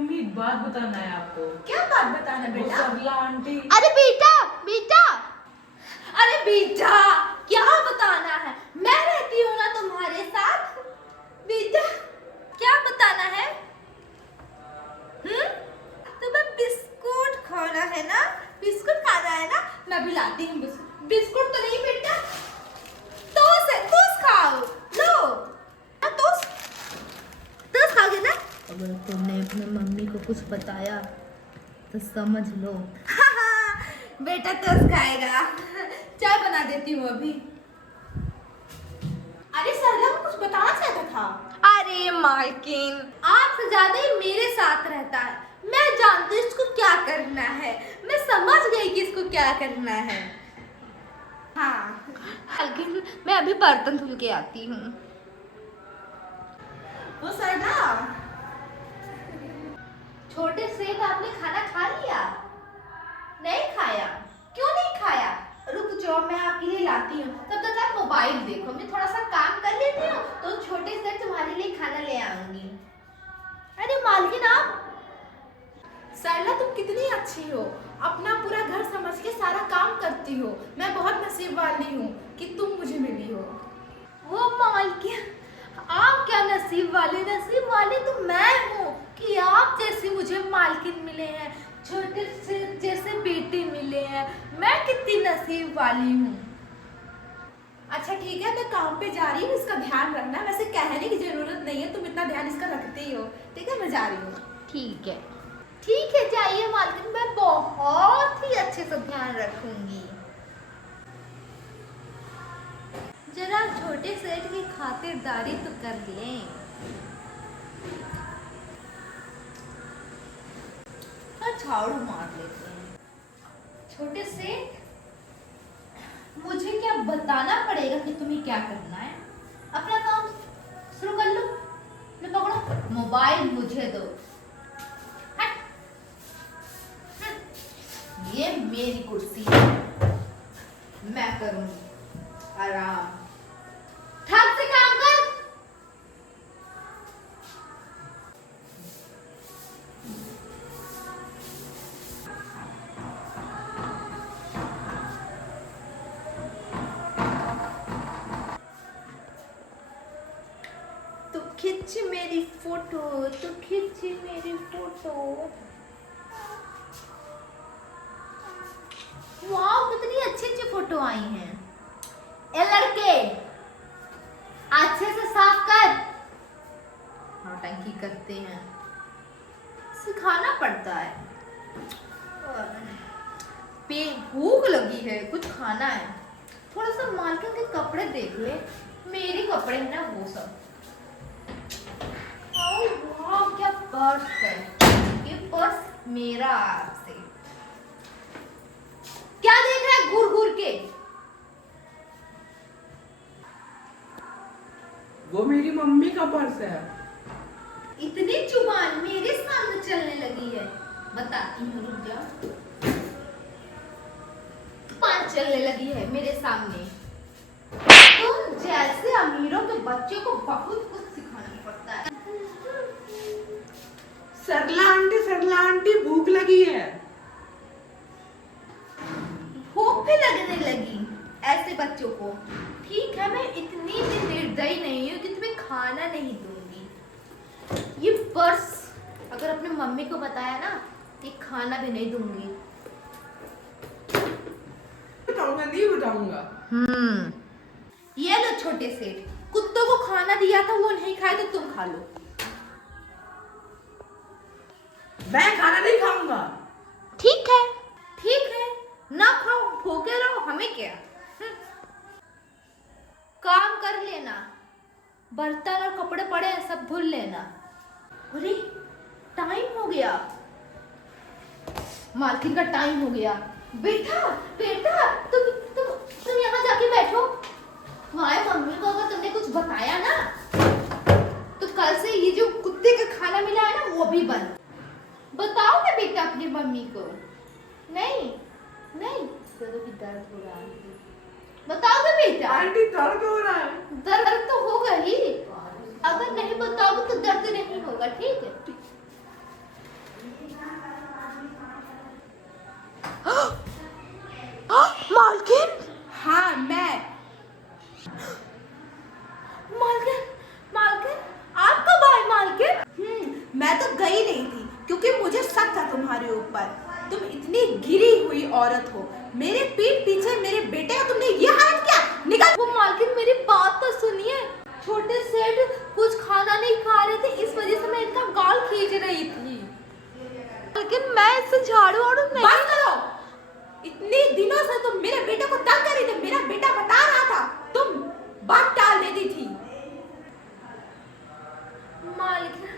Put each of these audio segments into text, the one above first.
Mummy एक बात बताना है आपको। क्या बात बताना वो बेटा? सरला आंटी। अरे बेटा बेटा अरे बेटा क्या बताना है? मैं रहती हूँ ना तुम्हारे साथ। बेटा क्या बताना है? तुम्हें बिस्कुट खाना है ना? बिस्कुट खाना है ना? मैं भी लाती हूँ बिस्कुट। बिस्कुट तो नहीं बेटा, टोस्ट है, टोस्ट खाओ। लो टोस्ट खाओगे ना? अगर तुमने अपने मम्मी को कुछ बताया तो समझ लो। बेटा टोस्ट खाएगा। चाय बना देती हूँ अभी। अरे सरला को कुछ बताना चाहता था। अरे मालकिन, आपसे ज्यादा ही मेरे साथ रहता है। मैं जानती हूँ इसको क्या करना है। मैं समझ गई कि इसको क्या करना है। हाँ मालकिन मैं अभी बर्तन धुल के आती हूँ। वो सरला, छोटे सेठ आपने खाना खा लिया? नहीं खाया? क्यों नहीं खाया? रुक जाओ मैं आपके लिए लाती हूँ। तब तक आप मोबाइल देखो, मैं थोड़ा सा काम कर लेती हूँ तो छोटे सेठ तुम्हारे लिए खाना ले आऊंगी। अरे मालकिन आप। सरला तुम कितनी अच्छी हो, अपना पूरा घर समझ के सारा काम करती हो। मैं बहुत नसीब वाली हूँ कि तुम मुझे मिली हो। वो मालकिन, आप क्या नसीब वाले तो मैं हूँ कि आप जैसे मुझे मालकिन मिले हैं, छोटे से जैसे बेटे मिले हैं। मैं कितनी नसीब वाली हूँ। अच्छा ठीक है, मैं काम पे जा रही हूँ, इसका ध्यान रखना। वैसे कहने की जरूरत नहीं है, तुम इतना ध्यान इसका रखते ही हो। ठीक है, मैं जा रही हूँ। ठीक है। ठीक है जाइए मालकिन, मैं बहुत ही अच्छे से ध्यान रखूंगी। जरा छोटे सेठ की खातिरदारी तो कर लें। झाड़ू मार लेते हैं। छोटे सेठ, मुझे क्या बताना पड़ेगा कि तुम्हें क्या करना है? अपना काम शुरू कर लो। मैं पकड़ो मोबाइल, मुझे दो। ये मेरी कुर्सी है, मैं करूंगी आराम। ठग से काम कर। तू खींच मेरी फोटो, तू खींच मेरी फोटो। वाह कितनी अच्छी अच्छी फोटो आई हैं। ए लड़के, अच्छे से साफ कर। नौटंकी करते हैं, सिखाना पड़ता है। भूख लगी है, कुछ खाना है। थोड़ा सा मालकिन के कपड़े देख ले, मेरे कपड़े हैं ना वो सब। वाह क्या पर्स है, ये पर्स मेरा आपसे। क्या देख रहा है घूर घूर के? वो मेरी मम्मी का पर्स है। इतनी जुबान मेरे सामने चलने लगी है। बताती हूँ, रुक जा। जुबान चलने लगी है मेरे सामने। तुम जैसे अमीरों के बच्चों को बहुत कुछ सिखाना पड़ता है। सरला आंटी भूख लगी है। भूख भी लगने लगी ऐसे बच्चों को। ठीक है, मैं इतनी भी निर्दयी नहीं हूँ कि तुम्हें खाना नहीं दूंगी। ये पर्स अगर अपने मम्मी को बताया ना, ये खाना भी नहीं दूंगी। बताऊंगा, नहीं बताऊंगा। ये लो छोटे सेठ, कुत्तों को खाना दिया था, वो नहीं खाए तो तुम खा लो। मैं खाना नहीं खाऊंगा। ठीक है। ठीक है, ना खाओ, भूखे रहो, हमें क्या। काम कर लेना, बर्तन और कपड़े पड़े हैं सब धुल लेना। अरे टाइम हो गया, मालकिन का टाइम हो गया। बेटा बेटा तुम यहाँ जाके बैठो। तुम्हारे मम्मी को अगर तुमने कुछ बताया ना, तो कल से ये जो कुत्ते का खाना मिला है ना, वो भी बंद। बताओगे बेटा अपनी मम्मी को? नहीं नहीं, तो भी दर्द हो रहा है। बताओगे बेटा? आंटी दर्द हो रहा है। दर्द तो होगा ही, अगर नहीं बताओगे तो दर्द नहीं होगा। ठीक है, मैं तो गई नहीं थी क्योंकि मुझे शक था तुम्हारे ऊपर। तुम इतनी गिरी हुई औरत हो, मेरे पीठ पीछे मेरे बेटे का तुमने ये हालत किया। निकल। वो मालकिन मेरी बात तो सुनिए, छोटे सेठ कुछ खाना नहीं खा रहे थे, इस वजह से मैं इनका गाल खींच रही थी। लेकिन मैं इससे झाड़ू वाड़ू नहीं। बस करो। इतने दिनों से तुम मेरे बेटे को तंग कर रही थी, मेरा बेटा बता रहा था, तुम बात टाल देती थी। मालकिन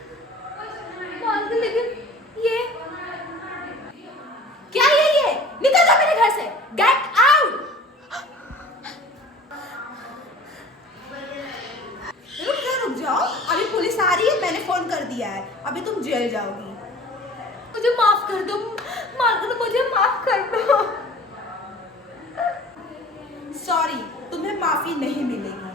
लेकिन ये क्या ये निकल जाओ मेरे घर से, गेट आउट। रुक जाओ, अभी पुलिस आ रही है, मैंने फोन कर दिया है, अभी तुम जेल जाओगी। मुझे माफ कर दो मालकिन, मुझे माफ कर दो। सॉरी, तुम्हें माफी नहीं मिलेगी।